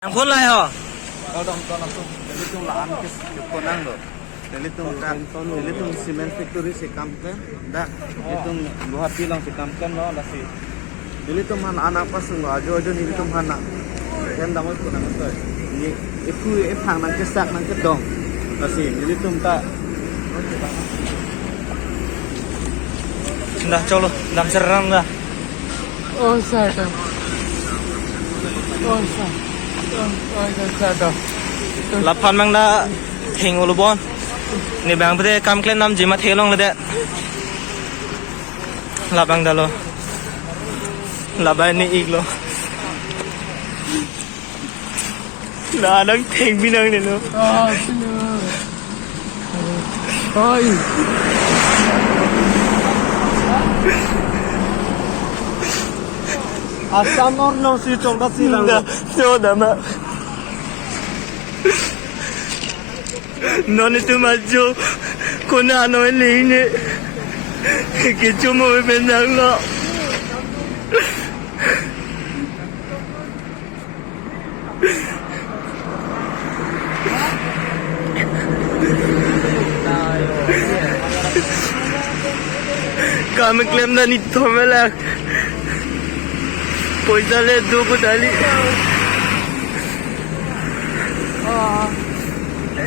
Ang phun lại hả? Kau dong kau langsung dari tu laan ke konang do. Dari tu kan, dari tu cement factory si kampen, dah. Itu luar pilang si kampen lo lah si. Dari tu mana anak pas lo ajo ni tu mana. Yang dah mau konang tu. Ni itu phang nang ke sak nang ke dong. Lah si, dari tu tak. Sudah colo, dalam serang dah. Oh, sada. Oh, sada. Oh, sada. Lapan mang dah thing ulubon. Ni bang pete kam klen nam jima thelong le de. Labang dalo. Labai ni iglo. Nah, nang thing binang ni lo. Ah, sino. Ay. Asam or no si chong dah si lang. Dah, so dah mak. Non itu maju, kona ano ini, kita mau benang lo. Kami klaim dah ni tu melak, poisa le dua kali.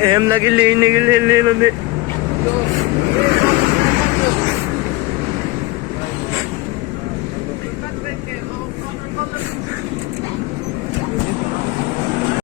Em lagi leine lo de.